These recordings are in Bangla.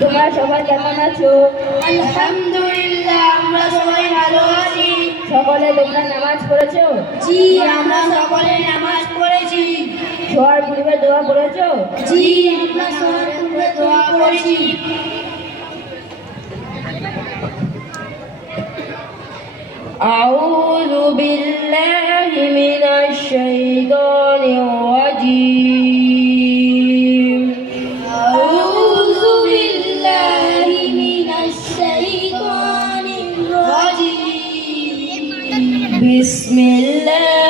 তোমরা সবাই কেমন আছো? আলহামদুলিল্লাহ আমরা সবাই ভালো আছি। সকলে তোমরা নামাজ পড়েছো? জি আমরা সকলে নামাজ পড়েছি। শোয়ার পূর্বে দোয়া পড়েছো জি আমরা সবার পূর্বে দোয়া করেছি। أعوذ بالله من الشيطان الرجيم. أعوذ بالله من الشيطان الرجيم. بسم الله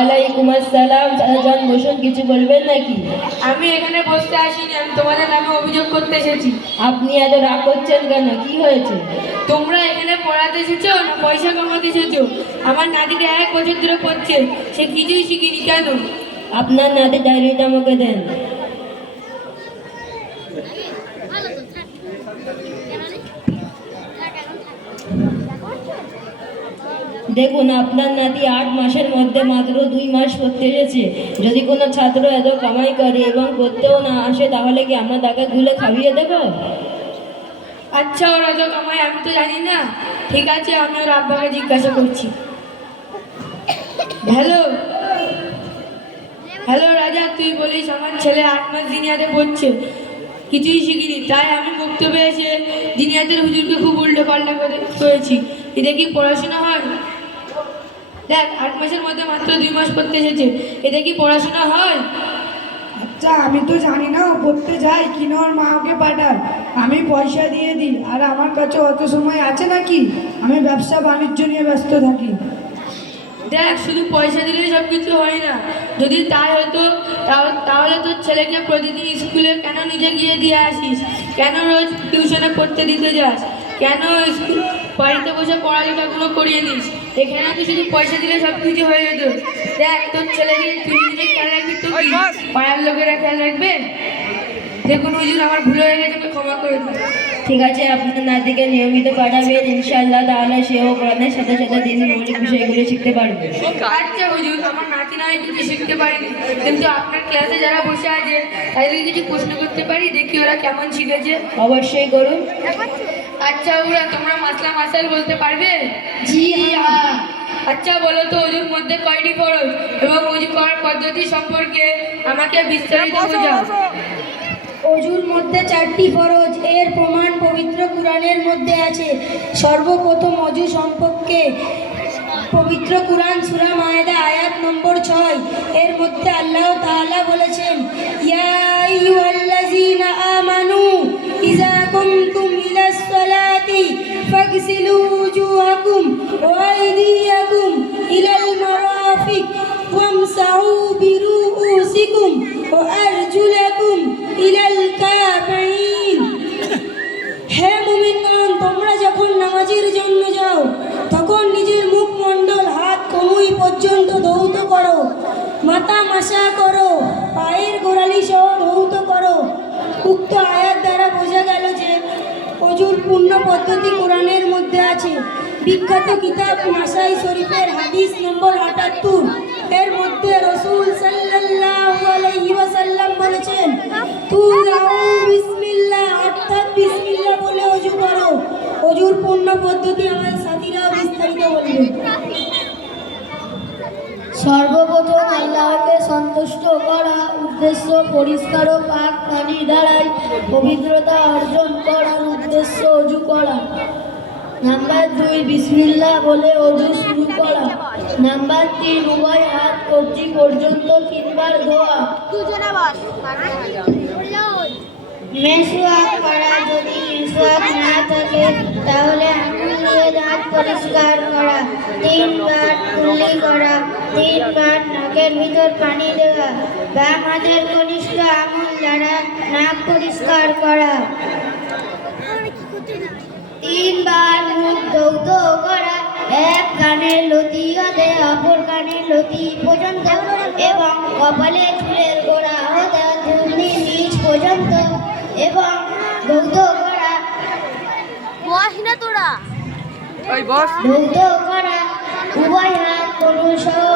আলাইকুম বসুন। কিছু বলবেন নাকি? আমি এখানে আসিনি আমি তোমাদের অভিযোগ করতে এসেছি। আপনি এত রাগ করছেন কেন? কি হয়েছে? তোমরা এখানে পড়াতে এসেছ? না পয়সা কামাতে এসেছ? আমার নাতিটা এক বছর ধরে পড়ছে সে কিছুই শিখিনি কেন? আপনার নাতি ডায়েরিটা আমাকে দেন। দেখুন, আপনার নাতি আট মাসের মধ্যে মাত্র দুই মাস পড়তে এসেছে। যদি কোনো ছাত্র এত কামাই করে এবং পড়তেও না আসে, তাহলে কি আমরা তাকে ধুলে খাইয়ে দেবো? আচ্ছা ওরা তো কামাই আমি তো জানি না। ঠিক আছে, আমি ওর আব্বাকে জিজ্ঞাসা করছি। হ্যালো? হ্যালো, রাজা, তুই বলিস আমার ছেলে আট মাস দিনিয়াতে পড়ছে। কিছুই শিখিনি, তাই আমি বক্তব্যে এসে দিনিয়াতের হুজুরকে খুব উল্টো পাল্টা করে করেছি। এটা কি পড়াশোনা হয়? দেখ আট মাসের মধ্যে মাত্র দুই মাস পড়তে এসেছে। এটা কি পড়াশোনা হয়? আচ্ছা আমি তো জানি না ও পড়তে যায় কিনে ওর মা ওকে পাঠায়। আমি পয়সা দিয়ে দিই আর আমার কাছে অত সময় আছে নাকি? আমি ব্যবসা বাণিজ্য নিয়ে ব্যস্ত থাকি। দেখ শুধু পয়সা দিলেই সব কিছু হয় না। যদি তাই হতো তাহ- তাহলে তোর ছেলেকে প্রতিদিন স্কুলে কেন নিজে গিয়ে দিয়ে আসিস? কেন রোজ টিউশনে পড়তে দিতে যাস? কেন স্কুল বাড়িতে বসে পড়ালেখাগুলো করিয়ে নিস এখানে তো শুধু পয়সা দিলে সব কিছু হয়ে যেত। দেখ তোর ছেলেকে তুই নিজে খেয়াল রাখবি তো কি? পাড়ার লোকেরা খেয়াল রাখবে? দেখুন হুজুর আমার ভুল হয়ে গেছে আমাকে ক্ষমা করে দিন। ঠিক আছে আপনার নাতিকে নিয়মিত পাঠাবেন ইনশাল্লাহ তাহলে সেও কোরআনের সাথে সাথে দিনের মৌলিক বিষয়গুলো শিখতে পারবে। আচ্ছা হুজুর আমার নাতি না কিছু শিখতে পারিনি। কিন্তু আপনার ক্লাসে যারা বসে আছে তাদেরকে কিছু প্রশ্ন করতে পারি? দেখি ওরা কেমন শিখেছে। অবশ্যই করুন। আচ্ছা ওরা তোমরা মাসলা মাসাল বলতে পারবে? জি হ্যাঁ। আচ্ছা বলো তো অজুর মধ্যে কয়টি ফরজ এবং অজু করার পদ্ধতি সম্পর্কে আমাকে বিস্তারিত বোঝাও। অজুর মধ্যে চারটি ফরজ এর প্রমাণ পবিত্র কোরআনের মধ্যে আছে। সর্বপ্রথম অজু সম্পর্কে পবিত্র কোরআন সূরা আইদিয়াকুম ইলাল মারাফিক ওয়ামসাহু বিরুউসিকুম ওয়া আরজুলাকুম ইলাল কাবাইন হে মুমিনগণ, তোমরা যখন নামাজের জন্য যাও, তখন নিজের মুখমণ্ডল, হাত, কনুই পর্যন্ত ধৌত করো, মাথা মাসা করো, পায়ের গোড়ালি সহ ধৌত করো। উক্ত আয়াত দ্বারা বোঝা গেল যে অজুর পূর্ণ পদ্ধতি কোরআনের মধ্যে আছে। বিখ্যাত কিতাব মাসাই শরীফের হাদিস নম্বর আটাত্তর। এর মধ্যে রসুল ওয়াসাল্লাম বলেছেন অর্থাৎ বিসমিল্লাহ বলে অজু করো। অজুর পূর্ণ পদ্ধতি আমার সাথীরাও বিস্তারিত বলবে। সর্বপ্রথম আল্লাহকে সন্তুষ্ট করা উদ্দেশ্য পরিষ্কার ও পাক পানি দ্বারাই পবিত্রতা অর্জন করার উদ্দেশ্য অজু করা। নাম্বার দুই বিসমিল্লাহ বলে অজু শুরু করা। নাম্বার তিন উভয় হাত কবজি পর্যন্ত তিনবার ধোয়া। মেসওয়াক করা যদি মেসওয়াক না থাকে তাহলে আঙুল দিয়ে দাঁত পরিষ্কার করা। তিনবার কুল্লি করা তিনবার নাকের ভিতর পানি দেওয়া। বাম হাতের কনিষ্ঠ আঙুল দ্বারা নাক পরিষ্কার করা। তিনবার মুখ ধৌত করা এক কানের লতি হতে অপর কানের লতি পর্যন্ত এবং কপালে চুলের গোড়া হতে চুন্নি নিচ পর্যন্ত এবং ধৌত করা। ধৌত করা উভয় হাত পুরুষও